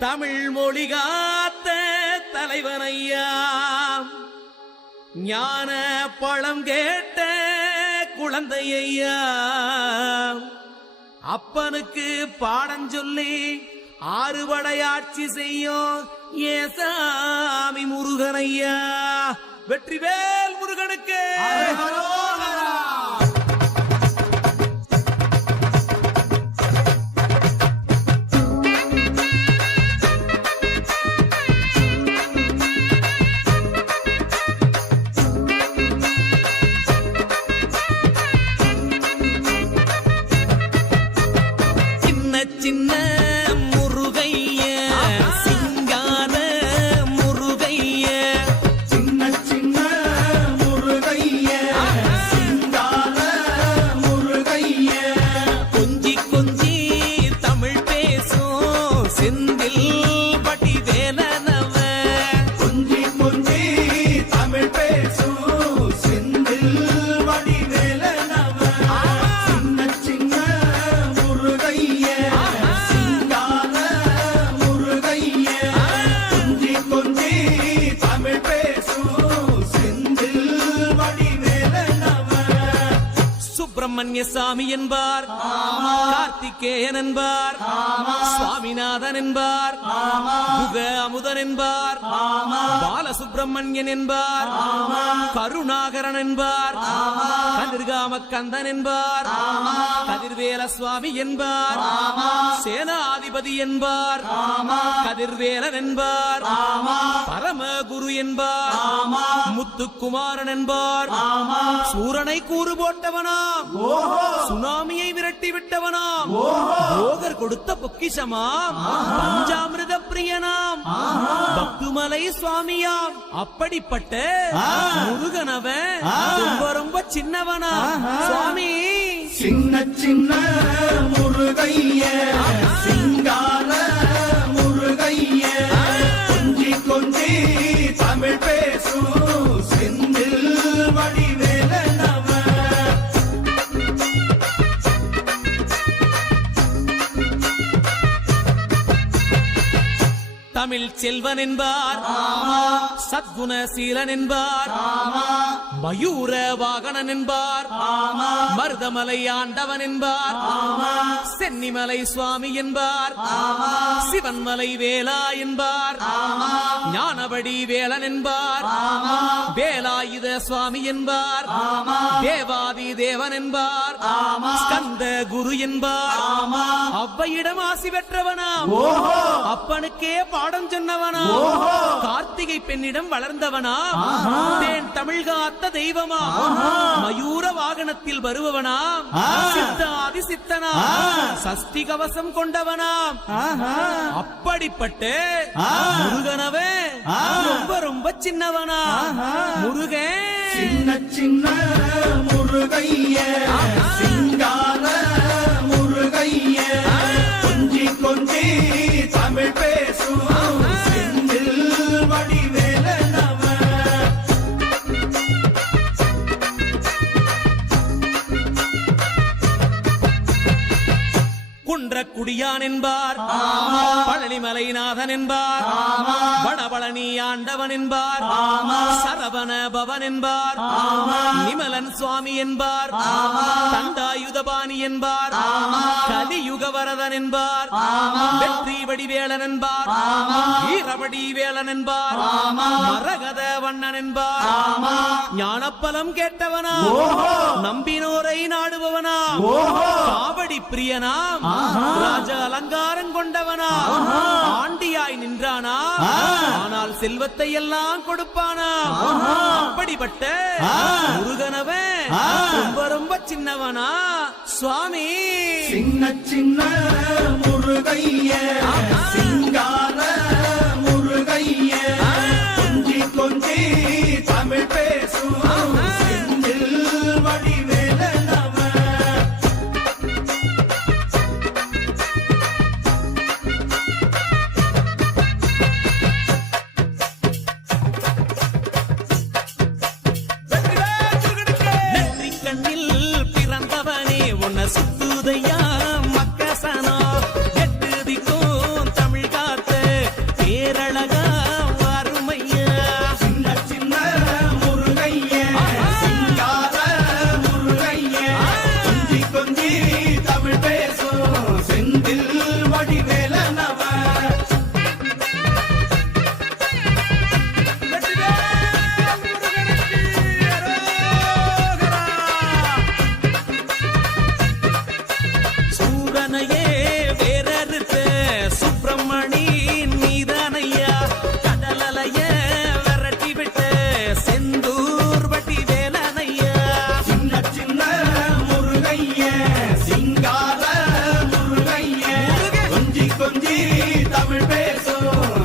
தமிழ் மொழி காத்த தலைவனையா, ஞான பழம் கேட்ட குழந்தையா, அப்பனுக்கு பாடம் சொல்லி ஆறுபடையாட்சி செய்யும் ஏசாமி முருகனையா. வெற்றிவேல் முருகனுக்கு சின்ன முருகைய, சிங்கார முருகைய, சின்ன சின்ன முருகைய, சிங்கார முருகைய, கொஞ்சி கொஞ்சி தமிழ் பேசும் செந்தில் பட்டி வேலனவ, கொஞ்சி கொஞ்சி தமிழ் பேசும் செந்தில் வடிவேலனவ. சின்ன சின்ன முருகைய, சிங்கார முருகைய, கொஞ்சி கொஞ்சி தமிழ் பேசும் செந்தில் வடிவேலனவ. சுப்பிரமணிய சாமி என்பார், கார்த்திகேயன் என்பார், சுவாமிநாதன் என்பார், முக அமுதன் என்பார், பாலசுப்பிரமணியன் என்பார், கருணாகரன் என்பார், கதிர்காம கந்தன் என்பார், கதிர்வேல சுவாமி என்பார், சேனாதிபதி என்பார், கதிர்வேலன் என்பார், பரமகுரு என்பார், முத்துக்குமாரன் என்பார், சூரனை கூறு போட்டவனாம், சுனாமியை விரட்டி விட்டவனாம், போகர் கொடுத்த பொக்கிஷமாம், பஞ்சாமிர்த பிரியனாம், பக்துமலை சுவாமியாம். அப்படிப்பட்ட முருகனவன் ரொம்ப ரொம்ப சின்னவனா சுவாமி. சின்ன சின்ன முருகைய, சிங்கார முருகைய, கொஞ்சி கொஞ்சி தமிழ் பேசும் செந்தில் வடிவேலனவ. தமிழ் செல்வன் என்பார், சத்குணசீலன் என்பார், மயூர வாகனன் என்பார், மருதமலை ஆண்டவன் என்பார், சென்னிமலை சுவாமி என்பார், சிவன்மலை வேலா என்பார், ஞானபடி வேலன் என்பார், வேலாயுத சுவாமி என்பார், தேவாதி தேவன் என்பார், ஸ்கந்த குரு என்பார், அவ்வையிடம் ஆசி பெற்றவனாம், அப்பனுக்கே பாடம் சொன்னவனா, கார்த்திகை பெண்ணிடம் வளர்ந்தவனா, தேன் தமிழ் காத்த தெய்வமா, மயூர வாகனத்தில் வருபவனாம், சித்தாதி சித்தனா, சஷ்டி கவசம் கொண்டவனாம். அப்படிப்பட்ட முருகனவே ரொம்ப ரொம்ப சின்னவனா முருகன். சின்ன சின்ன முருகைய, சிங்கார முருகைய, கொஞ்சி கொஞ்சி தமிழ் பேசும் செந்தில் வடிவேலனவ. குன்றக்குடியான் என்பார், பழனிமலைநாதன் என்பார், வடபழனி ஆண்டவன் என்பார், சரவண பவன் என்பார், நிமலன் சுவாமி என்பார், தண்டாயுதபாணி என்பார், கலியுக வரதன் என்பார், வெற்றி வடிவேலன் என்பார், வீரவடி வேலன் என்பார், மரகத வண்ணன் என்பார், ஞானப்பலம் கேட்டவனா, நம்பினோரை நாடுபவனா, காவடி பிரியனாம், ராஜ அலங்காரம் கொண்டவனா, ஆண்டியாய் நின்றானா, ஆனால் செல்வத்தை எல்லாம் கொடுப்பானா. அப்படிப்பட்ட முருகனவன் ரொம்ப ரொம்ப சின்னவனா சுவாமி. சின்ன சின்ன முருகைய, சிங்கார முருகைய, கொஞ்சி கொஞ்சி தமிழ் பேசும் செந்தில் வடிவேலனவ. நெற்றிக் கண்ணில் பிறந்தவனே உன்னை சுத்துதையா மக்கசனா, எட்டு திக்கும் தமிழ் கொஞ்சி கொஞ்சி தமிழ் பேசும்